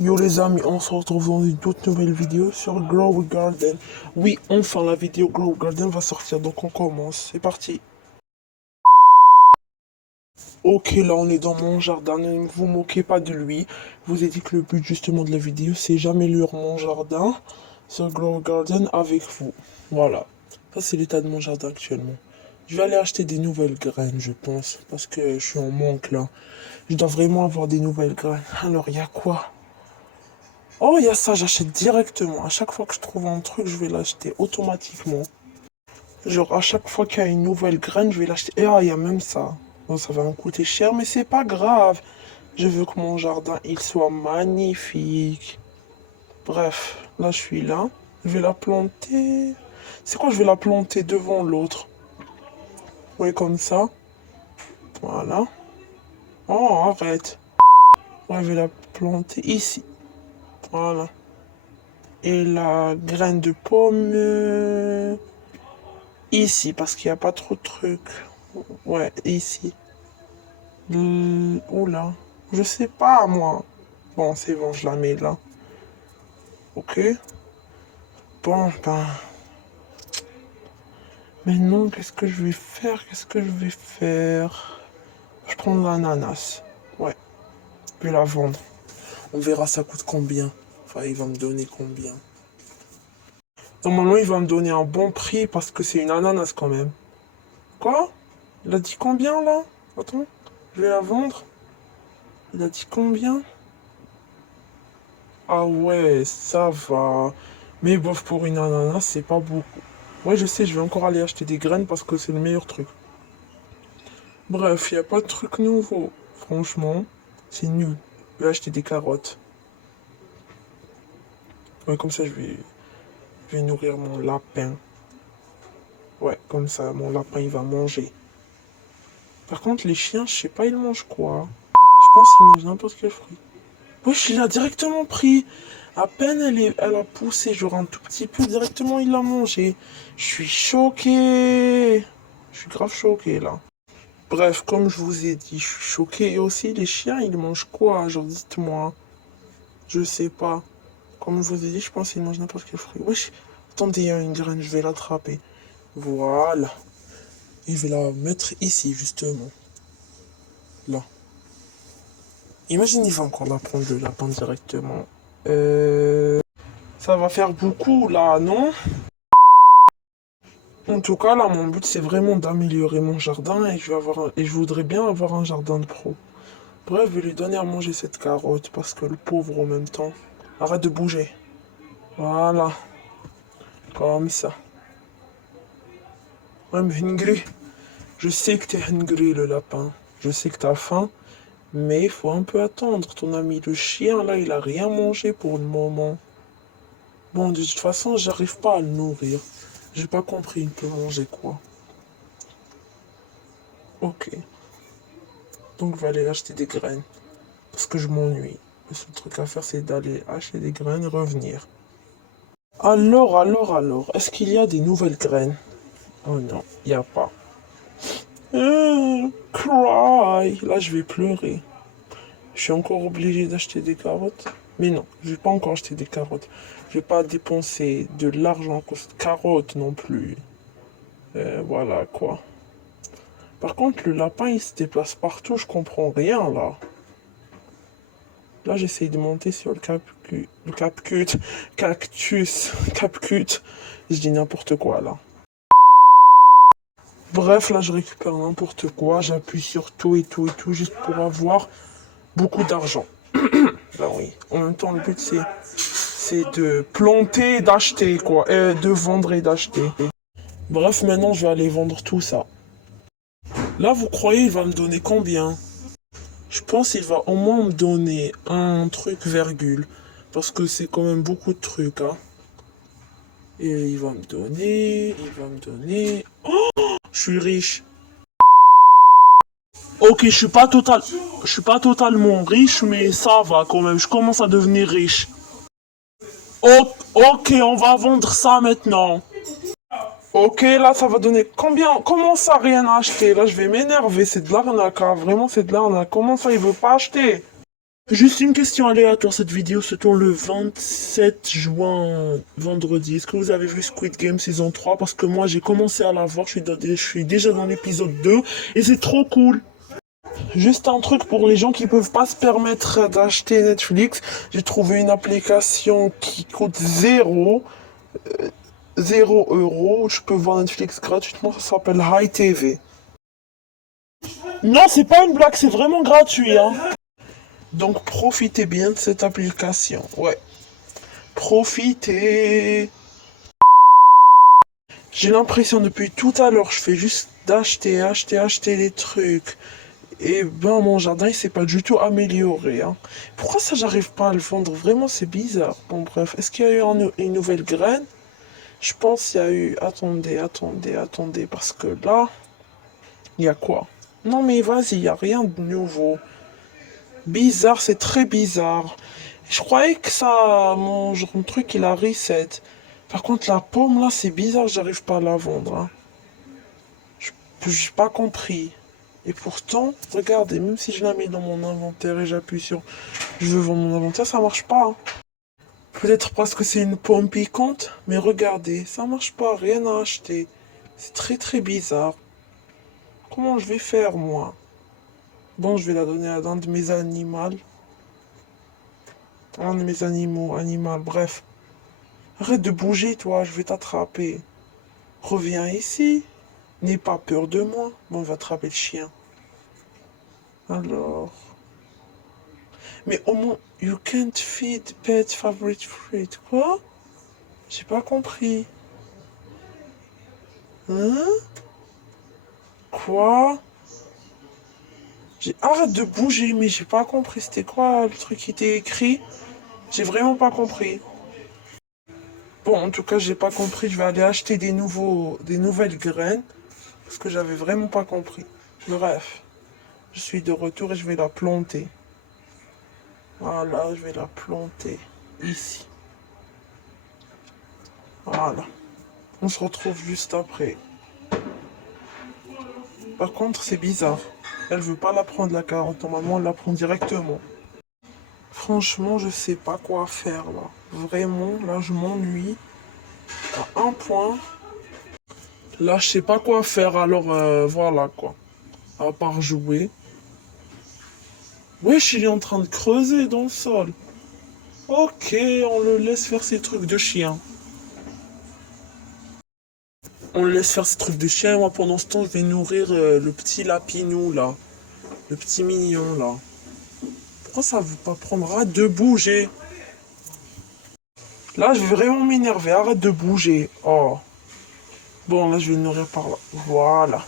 Yo les amis, on se retrouve dans une toute nouvelle vidéo sur Grow Garden. Oui, enfin la vidéo Grow Garden va sortir, donc on commence. C'est parti. Ok, là on est dans mon jardin, ne vous moquez pas de lui. Je vous ai dit que le but justement de la vidéo, c'est j'améliore mon jardin sur Grow Garden avec vous. Voilà. Ça c'est l'état de mon jardin actuellement. Je vais aller acheter des nouvelles graines, je pense, parce que je suis en manque là. Je dois vraiment avoir des nouvelles graines. Alors, il y a quoi? Oh, il y a ça, j'achète directement. À chaque fois que je trouve un truc, je vais l'acheter automatiquement. Genre, à chaque fois qu'il y a une nouvelle graine, je vais l'acheter. Et ah, il y a même ça. Bon, ça va me coûter cher, mais c'est pas grave. Je veux que mon jardin, il soit magnifique. Bref, là, je suis là. Je vais la planter. C'est quoi, je vais la planter devant l'autre. Ouais, comme ça. Voilà. Oh, arrête. Ouais, je vais la planter ici. Voilà. Et la graine de pomme ici, parce qu'il n'y a pas trop de trucs. Ouais, ici. Oula. Je sais pas, moi. Bon, c'est bon, je la mets là. Ok. Bon, ben. Maintenant, qu'est-ce que je vais faire? Qu'est-ce que je vais faire? Je prends l'ananas. Ouais, je vais la vendre. On verra ça coûte combien. Enfin, il va me donner combien. Normalement, il va me donner un bon prix parce que c'est une ananas quand même. Quoi? Il a dit combien là? Attends, je vais la vendre. Il a dit combien? Ah ouais, ça va. Mais bof, pour une ananas, c'est pas beaucoup. Ouais, je sais, je vais encore aller acheter des graines parce que c'est le meilleur truc. Bref, il n'y a pas de truc nouveau. Franchement, c'est nul. Je vais acheter des carottes. Ouais, comme ça, je vais nourrir mon lapin. Ouais, comme ça, mon lapin, il va manger. Par contre, les chiens, je sais pas, ils mangent quoi? Je pense qu'ils mangent n'importe quel fruit. Wesh, il a directement pris. À peine elle a poussé, genre un tout petit peu, directement il l'a mangé. Je suis choqué. Je suis grave choqué là. Bref, comme je vous ai dit, je suis choqué. Et aussi, les chiens, ils mangent quoi? Genre, dites-moi. Je sais pas. Comme je vous ai dit, je pense qu'ils mangent n'importe quel fruit. Wesh, attendez, il y a une graine, je vais l'attraper. Voilà. Et je vais la mettre ici, justement. Là. Imagine, il va encore la prendre le lapin directement. Ça va faire beaucoup là, non? En tout cas, là, mon but, c'est vraiment d'améliorer mon jardin et et je voudrais bien avoir un jardin de pro. Bref, je vais lui donner à manger cette carotte parce que le pauvre en même temps. Arrête de bouger. Voilà, comme ça. I'm hungry. Je sais que t'es hungry, le lapin. Je sais que t'as faim, mais il faut un peu attendre. Ton ami le chien, là, il a rien mangé pour le moment. Bon, de toute façon, j'arrive pas à le nourrir. J'ai pas compris, il peut manger quoi. Ok. Donc, je vais aller acheter des graines. Parce que je m'ennuie. Le seul truc à faire, c'est d'aller acheter des graines et revenir. Alors, est-ce qu'il y a des nouvelles graines? Oh non, il n'y a pas. Cry! Là, je vais pleurer. Je suis encore obligé d'acheter des carottes. Mais non, je vais pas encore acheter des carottes. Je vais pas dépenser de l'argent à cause de carottes non plus. Voilà quoi. Par contre, le lapin, il se déplace partout, je comprends rien là. Là, j'essaye de monter sur cactus. Je dis n'importe quoi là. Bref, là, je récupère n'importe quoi, j'appuie sur tout et tout et tout, juste pour avoir beaucoup d'argent. Ben oui. En même temps, le but, c'est de planter et d'acheter, quoi. Et de vendre et d'acheter. Bref, maintenant, je vais aller vendre tout ça. Là, vous croyez, il va me donner combien? Je pense qu'il va au moins me donner un truc, virgule. Parce que c'est quand même beaucoup de trucs, hein. Et il va me donner. Oh, je suis riche. Ok, je suis pas totalement riche, mais ça va quand même. Je commence à devenir riche. Ok, on va vendre ça maintenant. Ok, là, ça va donner combien? Comment ça, rien à acheter? Là, je vais m'énerver. C'est de l'arnaque, hein. Vraiment, c'est de l'arnaque. Comment ça, il veut pas acheter? Juste une question aléatoire, cette vidéo se tourne le 27 juin, vendredi. Est-ce que vous avez vu Squid Game saison 3? Parce que moi j'ai commencé à la voir, je suis déjà dans l'épisode 2 et c'est trop cool. Juste un truc pour les gens qui peuvent pas se permettre d'acheter Netflix, j'ai trouvé une application qui coûte 0 euros. Je peux voir Netflix gratuitement, ça s'appelle Hi TV. Non, c'est pas une blague, c'est vraiment gratuit, hein. Donc profitez bien de cette application. Ouais. Profitez. J'ai l'impression depuis tout à l'heure, je fais juste acheter des trucs. Et ben mon jardin il s'est pas du tout amélioré, hein. Pourquoi ça j'arrive pas à le vendre? Vraiment c'est bizarre. Bon bref, est-ce qu'il y a eu une nouvelle graine? Je pense qu'il y a eu... Attendez. Parce que là, il y a quoi? Non mais vas-y, il y a rien de nouveau. Bizarre, c'est très bizarre. Je croyais que ça, mon truc, il a reset. Par contre, la pomme, là, c'est bizarre, j'arrive pas à la vendre, hein. J'ai pas compris. Et pourtant, regardez, même si je la mets dans mon inventaire et j'appuie sur je veux vendre mon inventaire, ça marche pas, hein. Peut-être parce que c'est une pomme piquante, mais regardez, ça marche pas, rien à acheter. C'est très très bizarre. Comment je vais faire, moi? Bon, je vais la donner à un de mes animaux. Un de mes animaux, bref. Arrête de bouger, toi, je vais t'attraper. Reviens ici. N'aie pas peur de moi. Bon, on va attraper le chien. Alors. Mais au moins, you can't feed pet favorite fruit. Quoi? J'ai pas compris. Hein? Quoi? Arrête de bouger, mais j'ai pas compris. C'était quoi le truc qui était écrit? J'ai vraiment pas compris. Bon, en tout cas, j'ai pas compris. Je vais aller acheter des nouvelles graines. Parce que j'avais vraiment pas compris. Bref. Je suis de retour et je vais la planter. Voilà, je vais la planter ici. Voilà. On se retrouve juste après. Par contre, c'est bizarre. Elle veut pas la prendre la carotte. Normalement, elle la prend directement. Franchement, je sais pas quoi faire là. Vraiment, là, je m'ennuie. À un point. Là, je sais pas quoi faire. Alors, voilà quoi. À part jouer. Wesh, il est en train de creuser dans le sol. Ok, on le laisse faire ses trucs de chien. On le laisse faire ses trucs de chien. Moi, pendant ce temps, je vais nourrir le petit lapinou, là. Le petit mignon, là. Pourquoi ça veut pas prendre? Arrête de bouger. Là, je vais vraiment m'énerver. Arrête de bouger. Oh. Bon, là, je vais le nourrir par là. Voilà.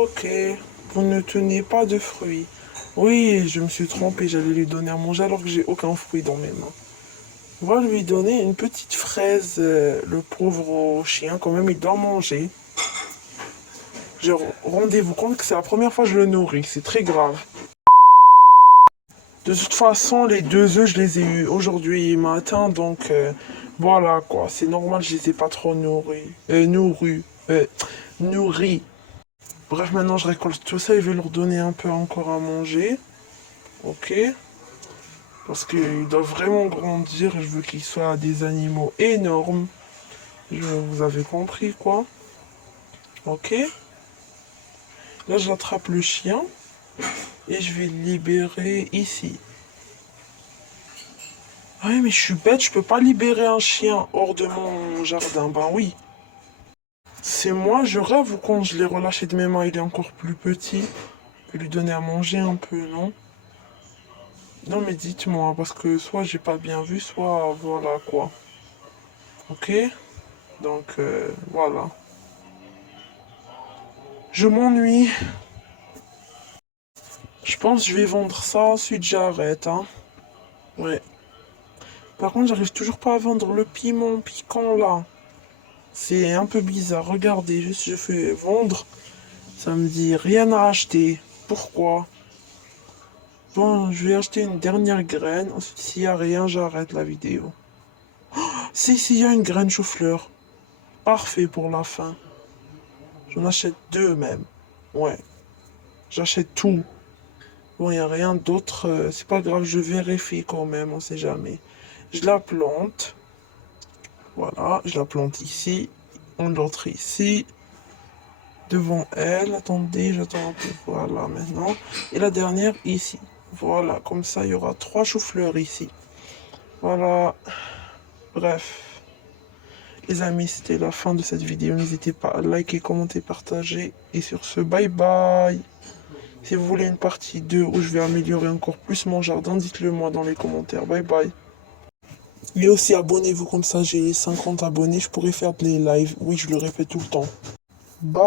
Ok. Vous ne tenez pas de fruits. Oui, je me suis trompé. J'allais lui donner à manger alors que j'ai aucun fruit dans mes mains. On va lui donner une petite fraise. Le pauvre chien, quand même, il doit manger. Rendez-vous compte que c'est la première fois que je le nourris. C'est très grave. De toute façon, les 2 œufs, je les ai eus aujourd'hui matin. Donc, voilà quoi. C'est normal, je les ai pas trop nourris. Bref, maintenant, je récolte tout ça et je vais leur donner un peu encore à manger. Ok? Parce qu'ils doivent vraiment grandir. Je veux qu'ils soient des animaux énormes. Vous avez compris, quoi. Ok? Là, j'attrape le chien. Et je vais le libérer ici. Ah oui, mais je suis bête, je peux pas libérer un chien hors de mon jardin. Ben oui. C'est moi, je rêve ou quand je l'ai relâché de mes mains, il est encore plus petit. Je vais lui donner à manger un peu, non? Non, mais dites-moi, parce que soit j'ai pas bien vu, soit voilà quoi. Ok? Donc, voilà. Je m'ennuie. Je pense que je vais vendre ça, ensuite j'arrête, hein. Ouais. Par contre, j'arrive toujours pas à vendre le piment piquant là. C'est un peu bizarre. Regardez, juste je fais vendre. Ça me dit rien à acheter. Pourquoi? Bon, je vais acheter une dernière graine. Ensuite, s'il n'y a rien, j'arrête la vidéo. Si, s'il y a une graine chou-fleur. Parfait pour la fin. J'en achète 2 même. Ouais. J'achète tout. Bon, il n'y a rien d'autre. C'est pas grave, je vérifie quand même, on sait jamais. Je la plante. Voilà, je la plante ici. On l'autre ici. Devant elle. Attendez, j'attends un peu. Voilà, maintenant. Et la dernière ici. Voilà, comme ça, il y aura 3 choux-fleurs ici. Voilà. Bref. Les amis, c'était la fin de cette vidéo. N'hésitez pas à liker, commenter, partager. Et sur ce, bye bye. Si vous voulez une partie 2 où je vais améliorer encore plus mon jardin, dites-le moi dans les commentaires. Bye bye. Et aussi abonnez-vous, comme ça j'ai 50 abonnés, je pourrai faire des lives. Oui, je le répète tout le temps. Bye.